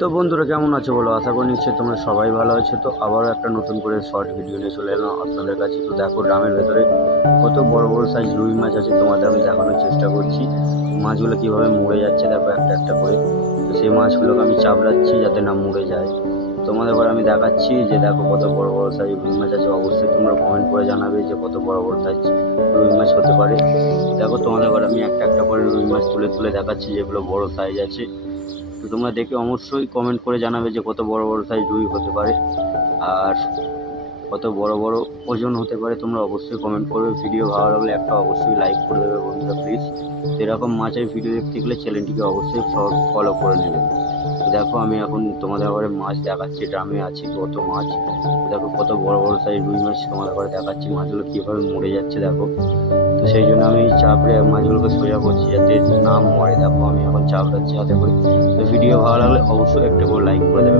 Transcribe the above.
তো বন্ধুরা কেমন আছো বলো, আশা করি নিশ্চয়ই তোমরা সবাই ভালো আছো। তো আবারও একটা নতুন করে শর্ট ভিডিও নিয়ে চলে এলাম আপনাদের কাছে। তো দেখো ড্রামের ভেতরে কত বড় বড় সাইজ রুই মাছ আছে, তোমাদের আমি দেখানোর চেষ্টা করছি। মাছগুলো কীভাবে মরে যাচ্ছে দেখো একটা একটা করে। তো সেই মাছগুলোকে আমি চাপড়াচ্ছি যাতে না মরে যায়। তোমাদের এবার আমি দেখাচ্ছি যে দেখো কত বড় বড় সাইজ রুই মাছ আছে। অবশ্যই তোমরা কমেন্ট করে জানাবে যে কত বড় বড় সাইজ রুই মাছ হতে পারে। দেখো তোমাদের এবার আমি একটা একটা করে রুই মাছ তুলে তুলে দেখাচ্ছি যেগুলো বড় সাইজ আছে। তো তোমরা দেখে অবশ্যই কমেন্ট করে জানাবে যে কত বড় বড় সাইজ রুই হতে পারে আর কত বড় বড় ওজন হতে পারে। তোমরা অবশ্যই কমেন্ট করবে। ভিডিও ভালো লাগলে একটা অবশ্যই লাইক করে দেবে বন্ধুরা প্লিজ। এরকম মাছের ভিডিও দেখতে গেলে চ্যানেলটিকে অবশ্যই ফলো করে নেবে। তো দেখো আমি এখন তোমাদের ঘরে মাছ দেখাচ্ছি, ড্রামে আছে কত মাছ। দেখো কত বড় বড় সাইজ রুই মাছ তোমাদের ঘরে দেখাচ্ছি। মাছগুলো কীভাবে মরে যাচ্ছে দেখো। তো সেই জন্য আমি চাপড়ে মাছগুলোকে সোজা করছি যাতে না মরে। দেখো আমি এখন চাপড়াচ্ছি হাতে করে। তো ভিডিও ভালো লাগলে অবশ্যই একটা করে লাইক করে দেবে।